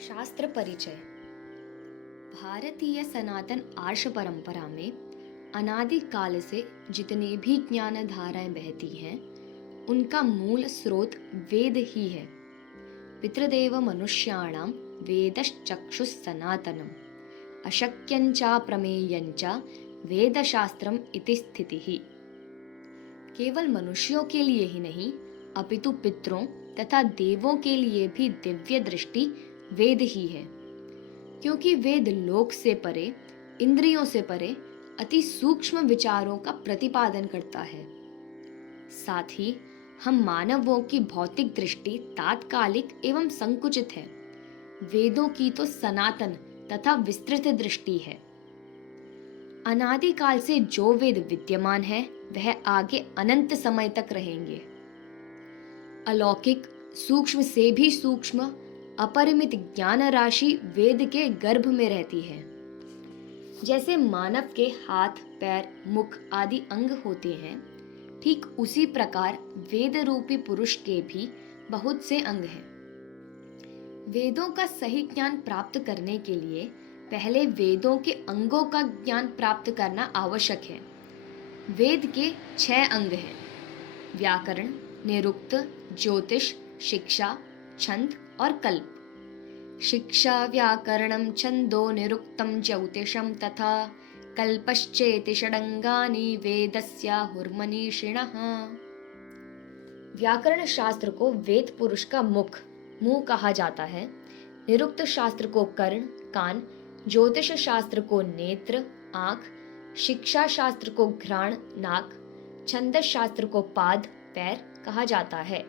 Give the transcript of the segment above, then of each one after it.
शास्त्र परिचय। भारतीय सनातन आर्ष परंपरा में अनादि काल से जितने भी ज्ञान धाराएं बहती हैं उनका मूल स्रोत वेद ही है। पितृदेव मनुष्याणां वेदश्चक्षुः सनातनम् अशक्यञ्चा प्रमेयञ्चा वेदशास्त्रम इति स्थितिः। केवल मनुष्यों के लिए ही नहीं अपितु पितरों तथा देवों के लिए भी दिव्य दृष्टि वेद ही है, क्योंकि वेद लोक से परे, इंद्रियों से परे अति सूक्ष्म विचारों का प्रतिपादन करता है। साथ ही हम मानवों की भौतिक दृष्टि तात्कालिक एवं संकुचित है। वेदों की तो सनातन तथा विस्तृत दृष्टि है। अनादिकाल से जो वेद विद्यमान है वह आगे अनंत समय तक रहेंगे। अलौकिक, सूक्ष्म से भी सूक्ष्म, अपरिमित ज्ञान राशि वेद के गर्भ में रहती है। जैसे मानव के हाथ, पैर, मुख आदि अंग होते हैं, ठीक उसी प्रकार वेद रूपी पुरुष के भी बहुत से अंग हैं। वेदों का सही ज्ञान प्राप्त करने के लिए पहले वेदों के अंगों का ज्ञान प्राप्त करना आवश्यक है। वेद के 6 अंग हैं: व्याकरण, निरुक्त, ज्योतिष, शिक्षा, छंद और कल्प। शिक्षा व्याकरणं छंदो निरुक्तं ज्योतिषं तथा कल्पश्चेति षडंगानि वेदस्याहुर्मनीषिणः। व्याकरण शास्त्र को वेद पुरुष का मुंह कहा जाता है। निरुक्त शास्त्र को कर्ण, कान, ज्योतिष शास्त्र को नेत्र, आंख, शिक्षा शास्त्र को घ्राण, नाक, छंद शास्त्र को पाद, पैर कहा जाता है।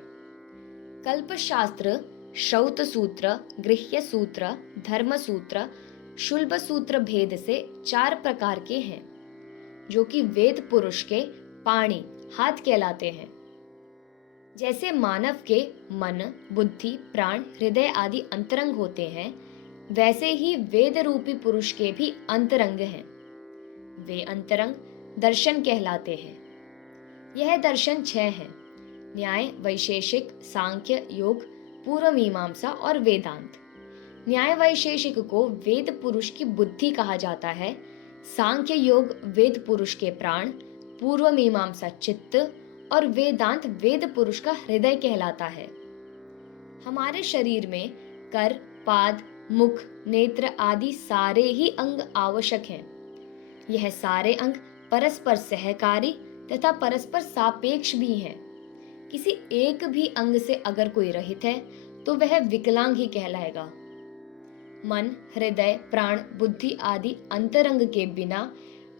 कल्प शास्त्र श्रौत सूत्र, गृह्य सूत्र, धर्म सूत्र, शुल्ब सूत्र भेद से 4 प्रकार के हैं, जो कि वेद पुरुष के पाणी, हाथ कहलाते हैं। जैसे मानव के मन, बुद्धि, प्राण, हृदय आदि अंतरंग होते हैं, वैसे ही वेद रूपी पुरुष के भी अंतरंग हैं। वे अंतरंग दर्शन कहलाते हैं। यह दर्शन 6 हैं: न्याय, वैशेषिक, सांख्य, योग, पूर्व मीमांसा और वेदांत। न्याय वैशेषिक को वेद पुरुष की बुद्धि कहा जाता है। सांख्य योग वेद पुरुष के प्राण, पूर्व मीमांसा चित्त और वेदांत वेद पुरुष का हृदय कहलाता है। हमारे शरीर में कर, पाद, मुख, नेत्र आदि सारे ही अंग आवश्यक हैं। यह सारे अंग परस्पर सहकारी तथा परस्पर सापेक्ष भी हैं। किसी एक भी अंग से अगर कोई रहित है तो वह विकलांग ही कहलाएगा। मन, हृदय, प्राण, बुद्धि आदि अंतरंग के बिना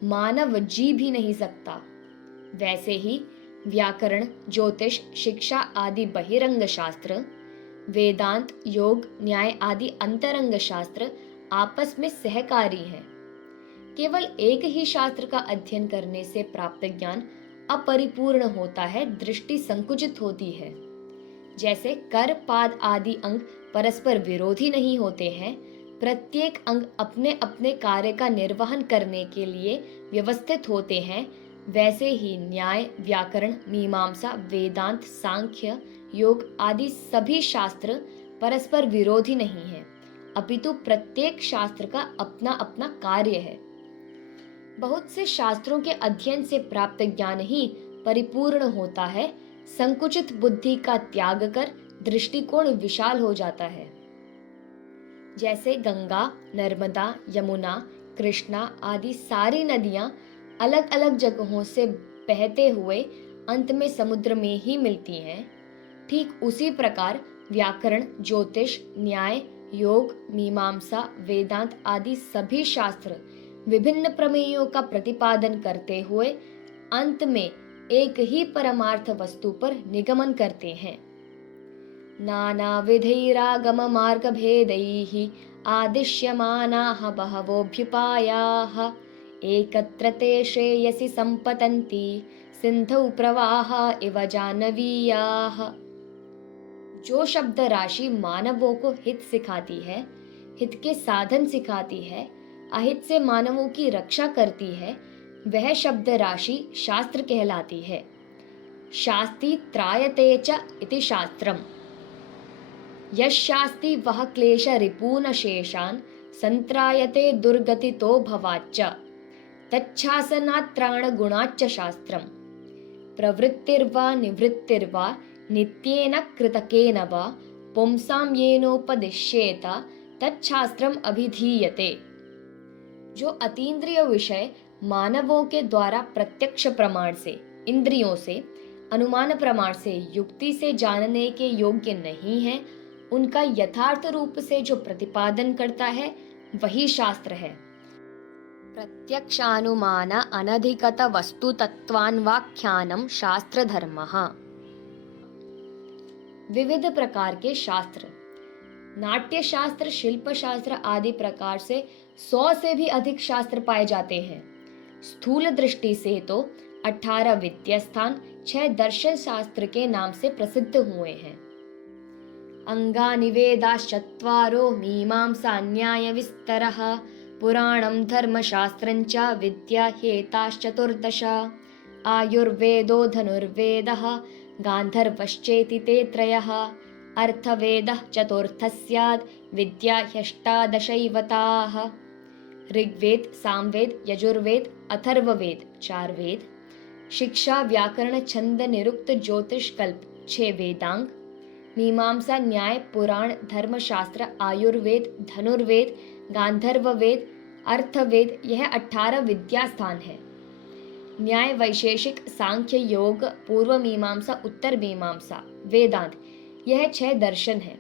मानव जी भी नहीं सकता। वैसे ही व्याकरण, ज्योतिष, शिक्षा आदि बहिरंग शास्त्र, वेदांत, योग, न्याय आदि अंतरंग शास्त्र आपस में सहकारी हैं। केवल एक ही शास्त्र का अध्ययन करने से प्राप्त ज्ञान अपरिपूर्ण होता है, दृष्टि संकुचित होती है। जैसे कर, पाद आदि अंग परस्पर विरोधी नहीं होते हैं, प्रत्येक अंग अपने अपने कार्य का निर्वहन करने के लिए व्यवस्थित होते हैं, वैसे ही न्याय, व्याकरण, मीमांसा, वेदांत, सांख्य, योग आदि सभी शास्त्र परस्पर विरोधी नहीं हैं, अपितु प्रत्येक शास्त्र का अपना अपना कार्य है। बहुत से शास्त्रों के अध्ययन से प्राप्त ज्ञान ही परिपूर्ण होता है। संकुचित बुद्धि का त्याग कर दृष्टिकोण विशाल हो जाता है। जैसे गंगा, नर्मदा, यमुना, कृष्णा आदि सारी नदियां अलग अलग जगहों से बहते हुए अंत में समुद्र में ही मिलती हैं, ठीक उसी प्रकार व्याकरण, ज्योतिष, न्याय, योग, मीमांसा, वेदांत आदि सभी शास्त्र विभिन्न प्रमेयों का प्रतिपादन करते हुए अंत में एक ही परमार्थ वस्तु पर निगमन करते हैं। नानाविधैरागम मार्ग भेदैः आदिश्यमानाः बहवोऽभ्युपायाः एकत्र ते श्रेयसि संपतन्ति सिन्धौ प्रवाह इव जानवीयाः। जो शब्द राशि मानवों को हित सिखाती है, हित के साधन सिखाती है, अहित से मानवों की रक्षा करती है, वह शब्द राशि शास्त्र कहलाती है। शास्ति त्रायते च इति शास्त्रम। यशास्ति वह क्लेश रिपून शेषान् संत्रायते दुर्गतितो भवाच्च तच्छासनात् त्राणगुणाच्च शास्त्रम् प्रवृत्तिर्वा निवृत्तिर्वा नित्येन कृतकेन वा पुंसां येनोपदिश्येत तच्छास्त्रम् अभिधीयते। जो अतीन्द्रिय विषय मानवों के द्वारा प्रत्यक्ष प्रमाण से, इंद्रियों से, अनुमान प्रमाण से, युक्ति से जानने के योग्य नहीं है, उनका यथार्थ रूप से जो प्रतिपादन करता है वही शास्त्र है। प्रत्यक्षानुमान अनधिगत वस्तु तत्वान्वाख्यानम शास्त्र धर्मः। विविध प्रकार के शास्त्र, नाट्य शास्त्र, शिल्प शास्त्र आदि प्रकार से 100 से भी अधिक शास्त्र पाए जाते हैं। स्थूल दृष्टि से तो 18 विद्यास्थान 6 दर्शन शास्त्र के नाम से प्रसिद्ध हुए हैं। अंगानि वेदाश्चत्वारो मीमांसा न्याय विस्तरः पुराणं धर्मशास्त्रञ्च विद्या ह्येताश्चतुर्दश आयुर्वेदो धनुर्वेदः गान्धर्वश्चेति ते त्रयः अर्थवेदः चतुर्थः स्यात् विद्या ह्यष्टादशैव ताः। ऋग्वेद, सामवेद, यजुर्वेद, अथर्ववेद 4 वेद, शिक्षा, व्याकरण, छंद, निरुक्त, ज्योतिष, कल्प 6 वेदांग, मीमांसा, न्याय, पुराण, धर्मशास्त्र, आयुर्वेद, धनुर्वेद, गांधर्ववेद, अर्थवेद यह 18 विद्यास्थान है। न्याय, वैशेषिक, सांख्य, योग, पूर्व मीमांसा, उत्तर मीमांसा, वेदांत यह 6 दर्शन है।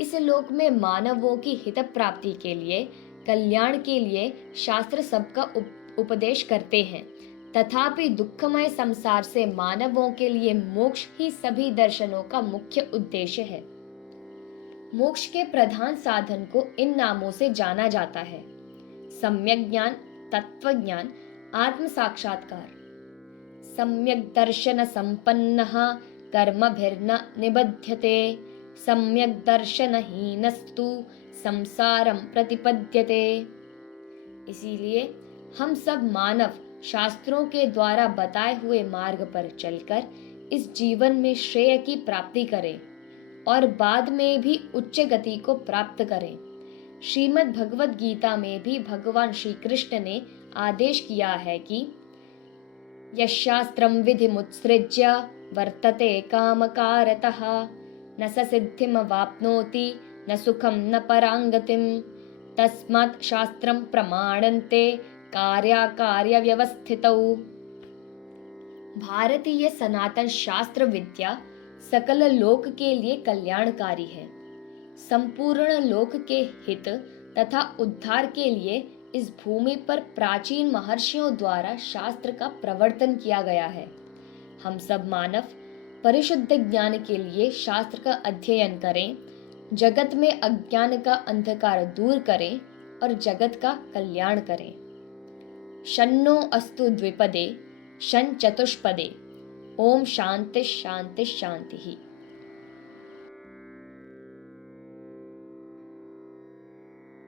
इस लोक में मानवों की हित प्राप्ति के लिए, कल्याण के लिए शास्त्र सबका उपदेश करते हैं, तथापि दुखमय संसार से मानवों के लिए मोक्ष ही सभी दर्शनों का मुख्य उद्देश्य है। मोक्ष के प्रधान साधन को इन नामों से जाना जाता है: सम्यक ज्ञान, तत्व ज्ञान, आत्म साक्षात्कार। सम्यक दर्शन संपन्नः कर्मभिर्न निबध्यते, सम्यक दर्शनहीनस्तु संसारम प्रतिपद्यते। इसीलिए हम सब मानव शास्त्रों के द्वारा बताए हुए मार्ग पर चलकर इस जीवन में श्रेय की प्राप्ति करें और बाद में भी उच्च गति को प्राप्त करें। श्रीमद् भगवद गीता में भी भगवान श्री कृष्ण ने आदेश किया है कि यशास्त्रं विधिमुत्सृज्य वर्तते कामकारतः न स सिद्धिमवाप्नोति न सुखम न परांगतिम तस्मात् शास्त्रं प्रमाणन्ते कार्याकार्य व्यवस्थितौ। भारतीय सनातन शास्त्र विद्या सकल लोक के लिए कल्याणकारी है। संपूर्ण लोक के हित तथा उद्धार के लिए इस भूमि पर प्राचीन महर्षियों द्वारा शास्त्र का प्रवर्तन किया गया है। हम सब मानव परिशुद्ध ज्ञान के लिए शास्त्र का अध्ययन करें, जगत में अज्ञान का अंधकार दूर करें और जगत का कल्याण करें। शन्नो अस्तु द्विपदे, शन चतुष्पदे। ओम शांति शांति शांति।